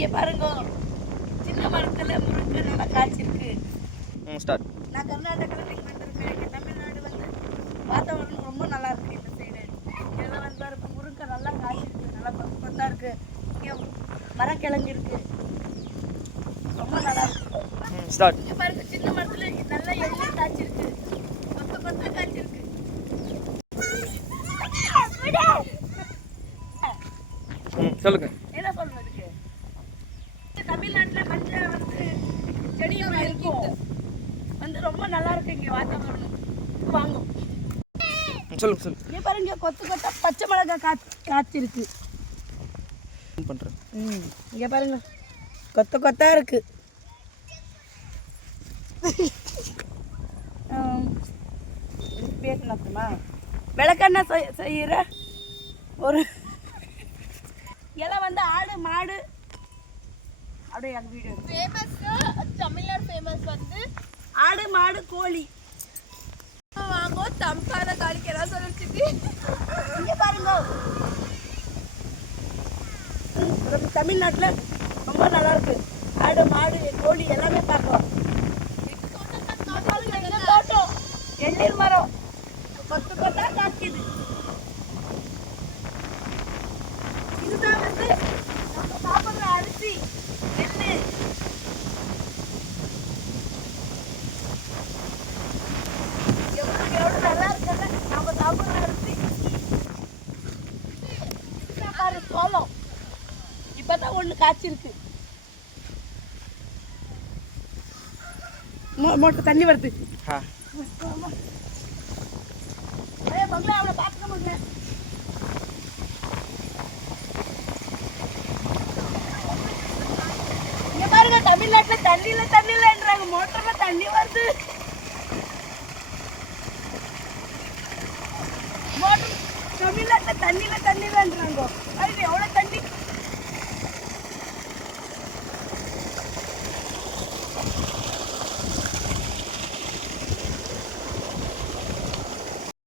இங்கே பாருங்க, சின்ன மரத்தில் முருங்கை நல்லா காய்ச்சிருக்கு. ஸ்டார்ட். நான் கர்நாடகாவில் இங்கே வந்திருக்கேன். இங்கே தமிழ்நாடு வந்து வாத்தாவரம் ரொம்ப நல்லா இருக்கு. இந்த சைடு இதெல்லாம் வந்து பாருங்க, முருங்கை நல்லா காய்ச்சிருக்கு, நல்லா கொத்தா இருக்கு. இங்கே மரக்கிழங்கு இருக்கு, ரொம்ப நல்லா இருக்கு. ஸ்டார்ட். இங்கே பாருங்க, சின்ன மரத்தில் நல்லா எண்ணெய் காய்ச்சிருக்கு, கொத்தா காய்ச்சிருக்கு. சொல்லுங்க. என்ன சொல்றதுக்கு, தமிழ்நாட்டில் மஞ்சள் வந்து செடியோட இருக்கும் வந்து ரொம்ப நல்லா இருக்கு. இங்கே வாத்தாவரம் வாங்கும். சொல்லுங்க. இங்கே பாருங்க, கொத்தா பச்சை மிளகாய் காய்ச்சிருக்கு. பண்றேன். இங்கே பாருங்க, கொத்தா இருக்கு. பேர் நடத்துமா விளக்கெண்ணெய் செய்கிற ஒரு இலை வந்து ஆடு மாடு அப்படியே அந்த வீடியோ ஃபேமஸ் தமிழ்நாடு ஃபேமஸ் வந்து ஆடு மாடு கோழி வாங்கும் தம்பான காலிக்கு எல்லாம் சொல்லிச்சுட்டு. இங்கே பாருங்க, தமிழ்நாட்டில் ரொம்ப நல்லா இருக்கு. ஆடு மாடு கோழி எல்லாமே பார்க்கலாம். தோட்டம் எண்ணெய் மரம் கொத்தா காய்க்குது. இதுதான் வந்து நம்ம சாப்பிட்ற அரிசி எண்ணெய். எவ்வளோ நல்லா இருக்குல்ல நம்ம சாப்பிட்ற அரிசி. பாரு சோளம் இப்பதான் ஒண்ணு காய்ச்சிருக்கு. மோட்டர் தண்ணி வருது. பங்களா அவளை பார்க்க முடியல. இங்க பாருங்க, தமிழ்நாட்டுல தண்ணியிலன்றாங்க, மோட்டர்ல தண்ணி வருது. மோட்டர் தமிழ்நாட்டுல தண்ணியிலன்றாங்க. பாருங்க எவ்வளவு தண்ணி.